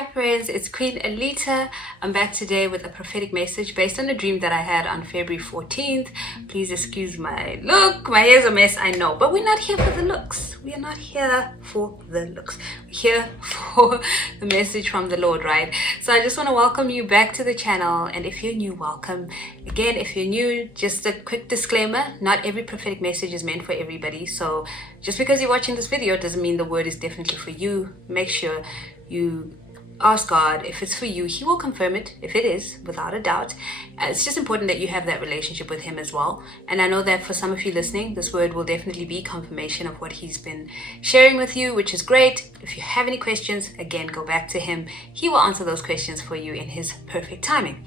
Hi friends, it's Queen Alita. I'm back today with a prophetic message based on a dream that I had on February 14th. Please excuse my look. My hair's a mess, I know. But we're not here for the looks. We are not here for the looks. We're here for the message from the Lord, right? So I just want to welcome you back to the channel. And if you're new, welcome. Again, if you're new, just a quick disclaimer. Not every prophetic message is meant for everybody. So just because you're watching this video doesn't mean the word is definitely for you. Make sure you ask God if it's for you. He will confirm it if it is, without a doubt. It's just important that you have that relationship with him as well. And I know that for some of you listening, this word will definitely be confirmation of what he's been sharing with you, which is great. If you have any questions, again, go back to him. He will answer those questions for you in his perfect timing.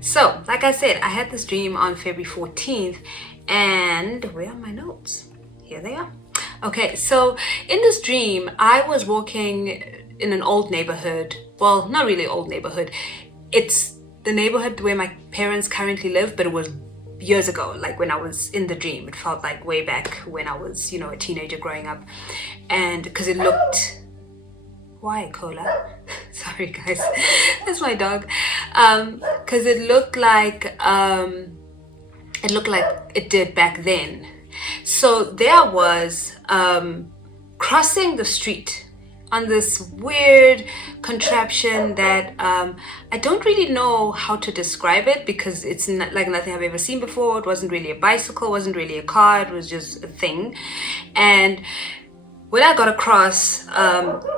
So, like I said, I had this dream on February 14th, and where are my notes? Here they are. Okay, so in this dream, I was walking in an old neighborhood. Well, not really old neighborhood. It's the neighborhood where my parents currently live, but it was years ago, like when I was in the dream. It felt like way back when I was, a teenager growing up. And because it looked... Why, Cola? Sorry, guys. That's my dog. Because it looked like it did back then. So there I was crossing the street on this weird contraption that I don't really know how to describe it, because it's not like nothing I've ever seen before. It wasn't really a bicycle, wasn't really a car, it was just a thing. And when I got across,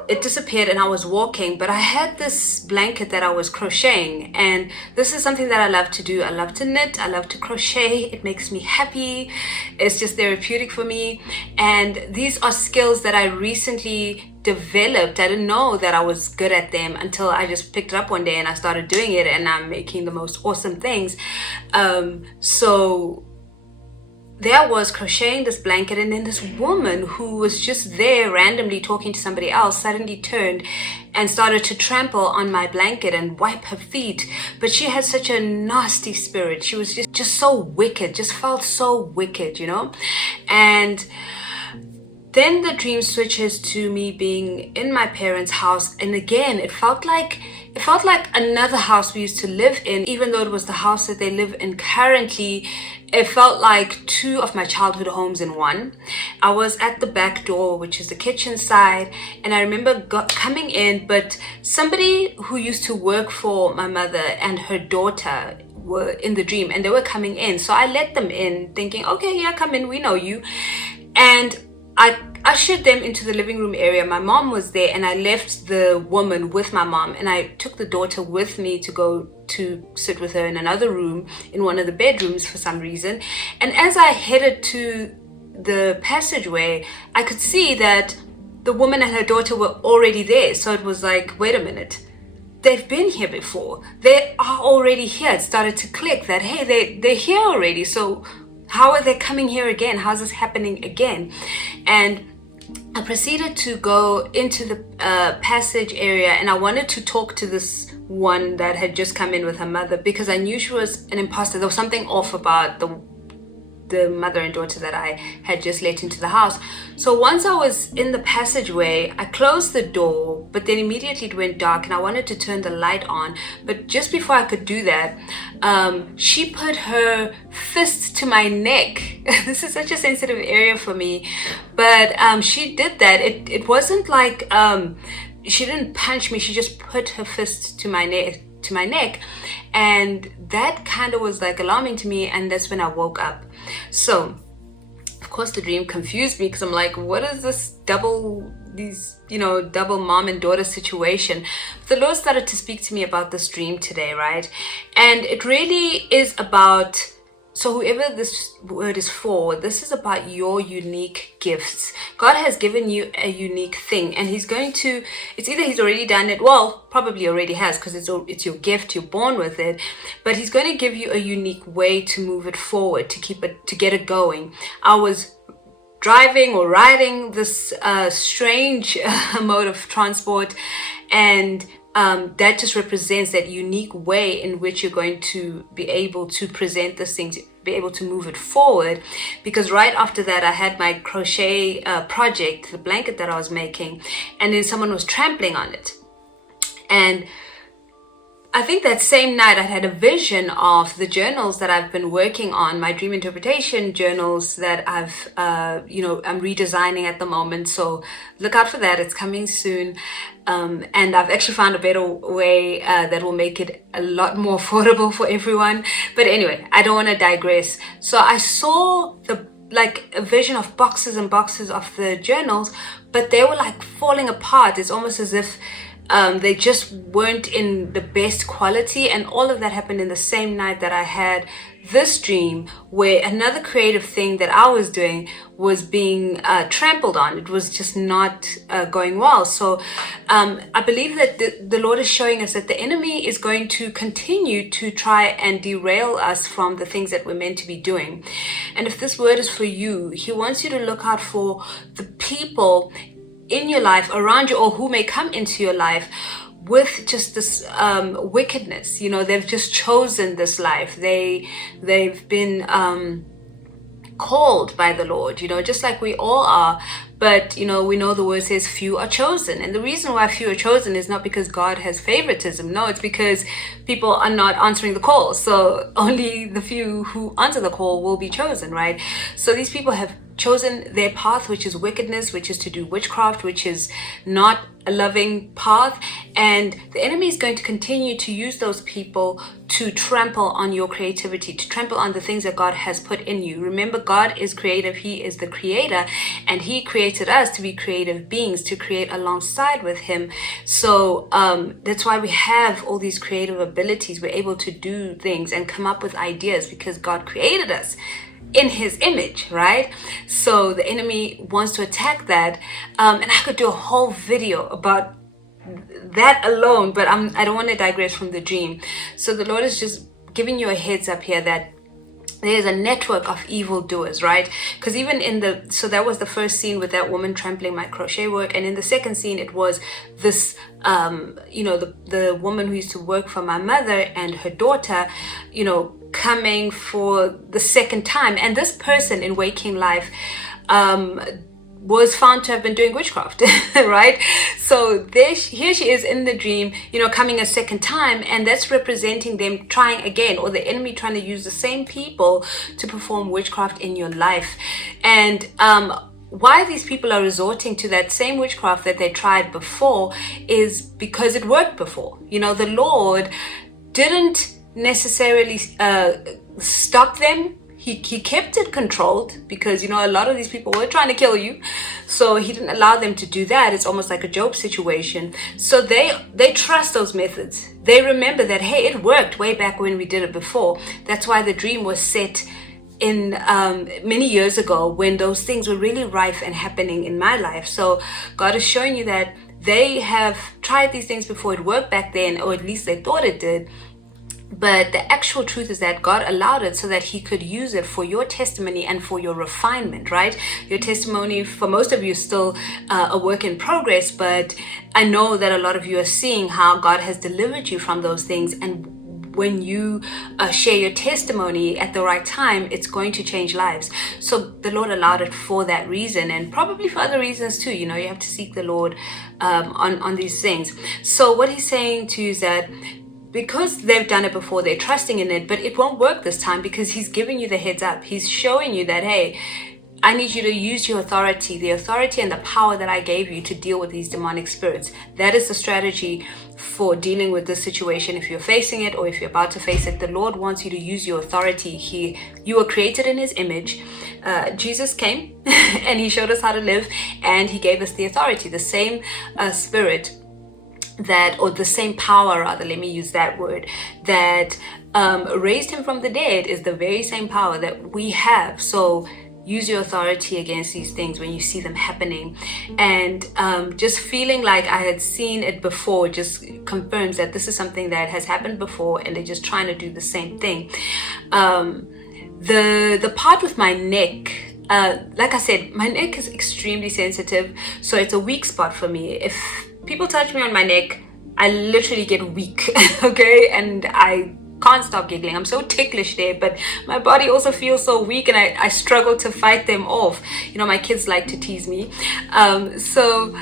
it disappeared and I was walking, but I had this blanket that I was crocheting, and this is something that I love to do. I love to knit, I love to crochet. It makes me happy. It's just therapeutic for me. And these are skills that I recently developed. I didn't know that I was good at them until I just picked it up one day and I started doing it, and I'm making the most awesome things. So there I was crocheting this blanket, and then this woman who was just there randomly talking to somebody else suddenly turned and started to trample on my blanket and wipe her feet. But she had such a nasty spirit. She was just so wicked, just felt so wicked, And then the dream switches to me being in my parents' house, and again it felt like another house we used to live in. Even though it was the house that they live in currently, it felt like two of my childhood homes in one. I was at the back door, which is the kitchen side, and I remember coming in, but somebody who used to work for my mother and her daughter were in the dream, and they were coming in. So I let them in thinking, okay, yeah, come in, we know you. And I ushered them into the living room area. My mom was there, and I left the woman with my mom, and I took the daughter with me to go to sit with her in another room in one of the bedrooms for some reason. And as I headed to the passageway, I could see that the woman and her daughter were already there. So it was like, wait a minute, they've been here before. They are already here. It started to click that, hey, they're here already. So how are they coming here again? How's this happening again? And I proceeded to go into the passage area, and I wanted to talk to this one that had just come in with her mother, because I knew she was an imposter. There was something off about the mother and daughter that I had just let into the house. So once I was in the passageway, I closed the door, but then immediately it went dark, and I wanted to turn the light on. But just before I could do that, she put her fist to my neck. This is such a sensitive area for me, but she did that. It wasn't like she didn't punch me. She just put her fist to my neck, and that kind of was like alarming to me. And that's when I woke up. So of course the dream confused me, because I'm like, what is this double mom and daughter situation? The Lord started to speak to me about this dream today, right? And it really is about, so whoever this word is for, this is about your unique gifts. God has given you a unique thing, and he's going to, it's either he's already done it, well, probably already has, because it's your gift, you're born with it, but he's going to give you a unique way to move it forward, to get it going. I was driving or riding this strange mode of transport, and that just represents that unique way in which you're going to be able to present this thing, to be able to move it forward. Because right after that, I had my crochet project, the blanket that I was making, and then someone was trampling on it. And I think that same night I had a vision of the journals that I've been working on, my dream interpretation journals that I'm redesigning at the moment. So look out for that. It's coming soon. And I've actually found a better way that will make it a lot more affordable for everyone. But anyway, I don't want to digress. So I saw a vision of boxes and boxes of the journals, but they were like falling apart. It's almost as if they just weren't in the best quality, and all of that happened in the same night that I had this dream, where another creative thing that I was doing was being trampled on. It was just not going well. So I believe that the Lord is showing us that the enemy is going to continue to try and derail us from the things that we're meant to be doing. And if this word is for you, he wants you to look out for the people in your life, around you, or who may come into your life with just this wickedness. They've just chosen this life. They've been called by the Lord, just like we all are. But, we know the word says few are chosen. And the reason why few are chosen is not because God has favoritism. No, it's because people are not answering the call. So only the few who answer the call will be chosen, right? So these people have chosen their path, which is wickedness, which is to do witchcraft, which is not a loving path. And the enemy is going to continue to use those people to trample on your creativity, to trample on the things that God has put in you. Remember, God is creative. He is the creator, and he created us to be creative beings, to create alongside with him. So that's why we have all these creative abilities. We're able to do things and come up with ideas because God created us in his image, right? So the enemy wants to attack that, and I could do a whole video about that alone, but I don't want to digress from the dream. So the Lord is just giving you a heads up here that there's a network of evildoers, right? Because even so that was the first scene with that woman trampling my crochet work, and in the second scene it was this the woman who used to work for my mother and her daughter, coming for the second time. And this person in waking life was found to have been doing witchcraft, right? So here she is in the dream, coming a second time, and that's representing them trying again, or the enemy trying to use the same people to perform witchcraft in your life. And why these people are resorting to that same witchcraft that they tried before is because it worked before. The Lord didn't necessarily stop them. He kept it controlled because, a lot of these people were trying to kill you. So he didn't allow them to do that. It's almost like a Job situation. So they trust those methods. They remember that, hey, it worked way back when we did it before. That's why the dream was set in many years ago when those things were really rife and happening in my life. So God is showing you that they have tried these things before. It worked back then, or at least they thought it did. But the actual truth is that God allowed it so that he could use it for your testimony and for your refinement, right? Your testimony, for most of you, is still a work in progress, but I know that a lot of you are seeing how God has delivered you from those things. And when you share your testimony at the right time, it's going to change lives. So the Lord allowed it for that reason, and probably for other reasons too. You have to seek the Lord on these things. So what he's saying to you is that because they've done it before, they're trusting in it, but it won't work this time because he's giving you the heads up. He's showing you that, hey, I need you to use your authority, the authority and the power that I gave you to deal with these demonic spirits. That is the strategy for dealing with this situation. If you're facing it or if you're about to face it, the Lord wants you to use your authority. You were created in his image. Jesus came and he showed us how to live, and he gave us the authority, the same spirit or the same power, rather, let me use that word, that raised him from the dead is the very same power that we have. So use your authority against these things when you see them happening. And just feeling like I had seen it before just confirms that this is something that has happened before, and they're just trying to do the same thing. The part with my neck, like I said, my neck is extremely sensitive, so it's a weak spot for me. If people touch me on my neck, I literally get weak, okay? And I can't stop giggling. I'm so ticklish there, but my body also feels so weak, and I struggle to fight them off. My kids like to tease me. So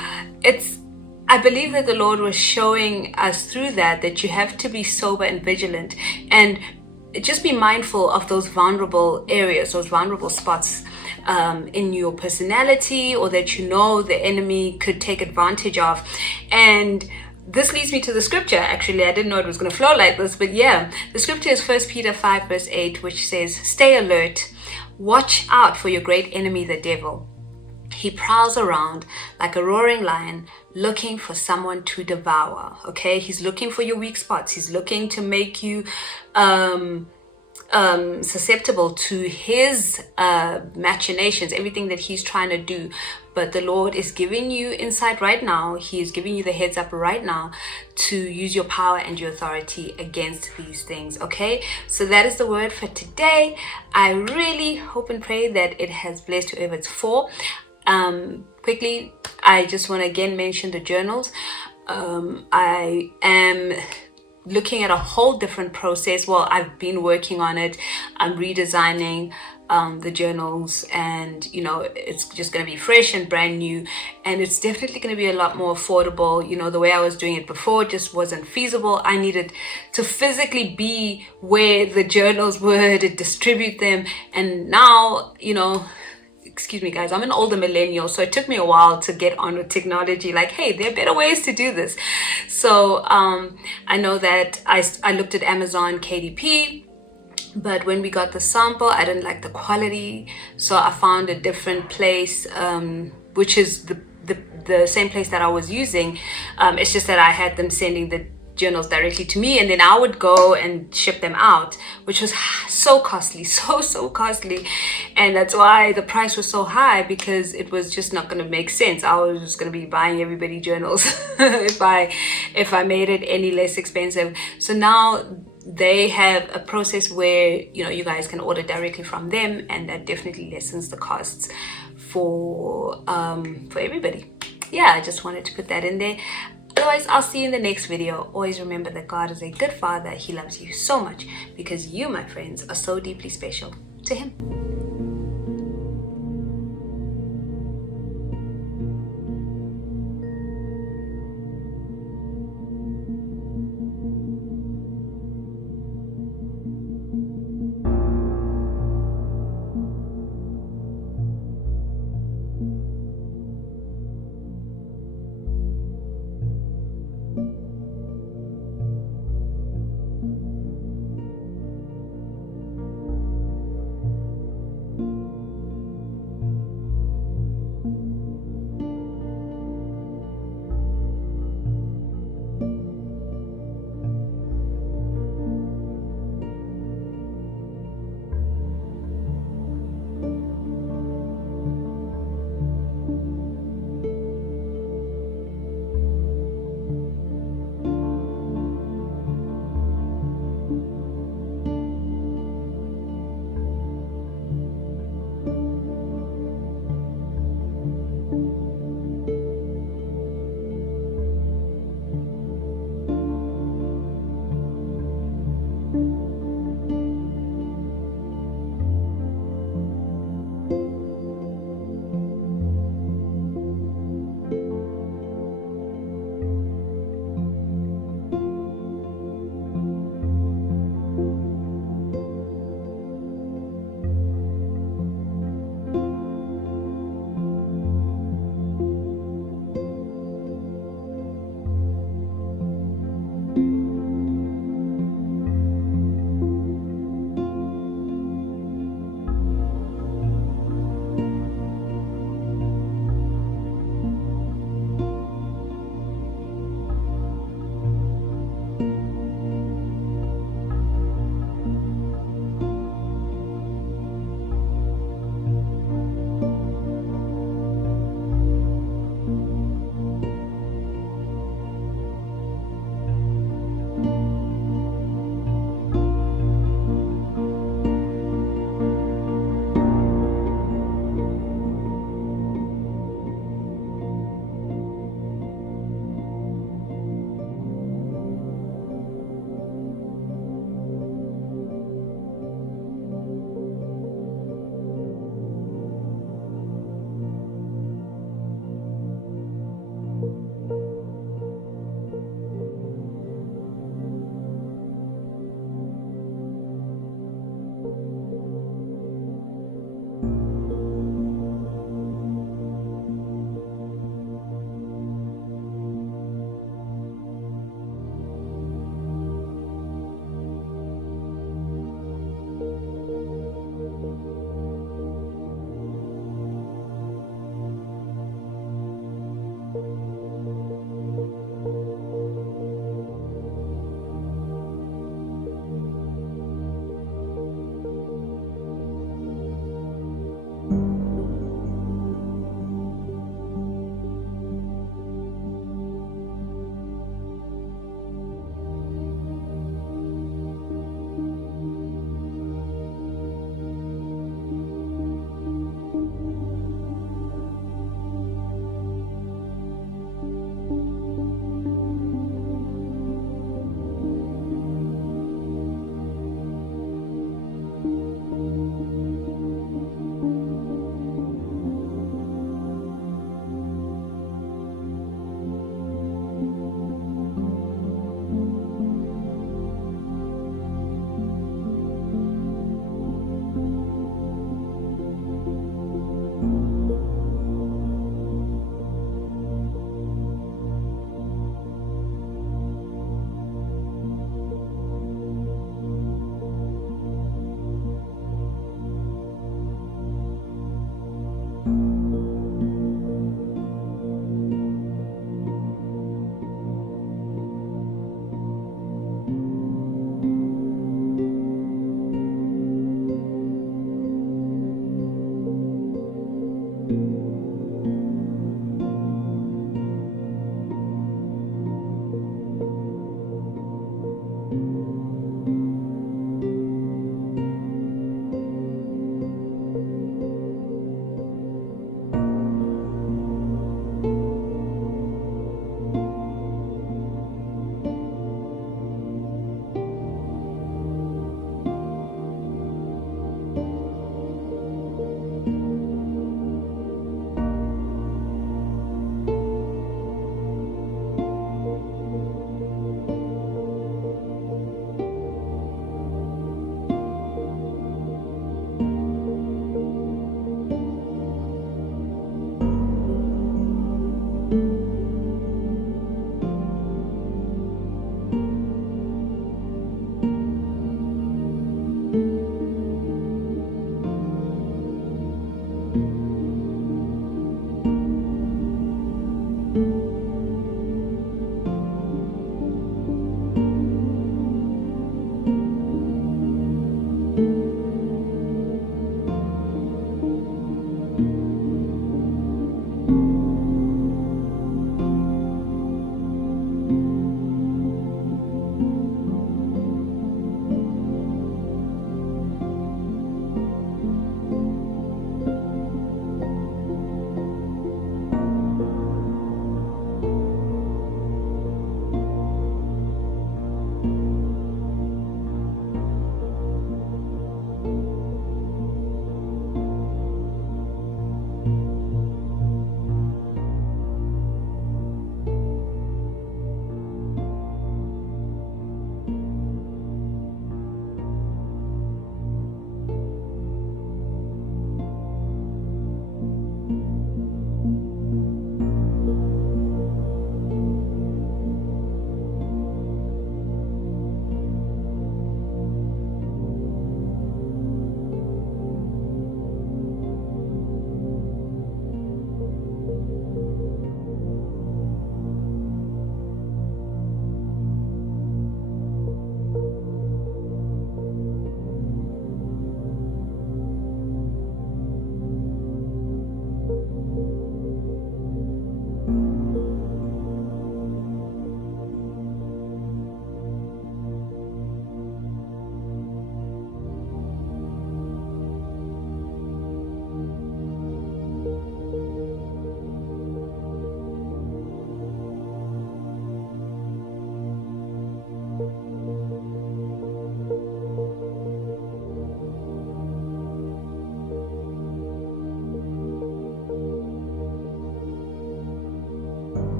I believe that the Lord was showing us through that you have to be sober and vigilant, and just be mindful of those vulnerable areas, those vulnerable spots in your personality, or that you know the enemy could take advantage of. And this leads me to the scripture. Actually, I didn't know it was going to flow like this, but yeah, the scripture is 1 Peter 5 verse 8, which says, "Stay alert, watch out for your great enemy, the devil. He prowls around like a roaring lion, looking for someone to devour." Okay, he's looking for your weak spots. He's looking to make you susceptible to his machinations, everything that he's trying to do. But the Lord is giving you insight right now. He is giving you the heads up right now to use your power and your authority against these things. Okay, so that is the word for today. I really hope and pray that it has blessed whoever it's for. Quickly, I just want to again mention the journals. I am looking at a whole different process. Well, I've been working on it. I'm redesigning the journals, and you know, it's just going to be fresh and brand new, and it's definitely going to be a lot more affordable. You know, the way I was doing it before just wasn't feasible. I needed to physically be where the journals were to distribute them, and now, you know, excuse me guys, I'm an older millennial, so it took me a while to get on with technology. Like, hey, there are better ways to do this. So I know that I looked at Amazon KDP, but when we got the sample, I didn't like the quality, so I found a different place, which is the same place that I was using. It's just that I had them sending the journals directly to me, and then I would go and ship them out, which was so costly, so costly. And that's why the price was so high, because it was just not going to make sense. I was just going to be buying everybody journals if I made it any less expensive. So now they have a process where, you know, you guys can order directly from them, and that definitely lessens the costs for everybody. Yeah, I just wanted to put that in there. Otherwise, I'll see you in the next video. Always remember that God is a good Father. He loves you so much because you, my friends, are so deeply special to Him.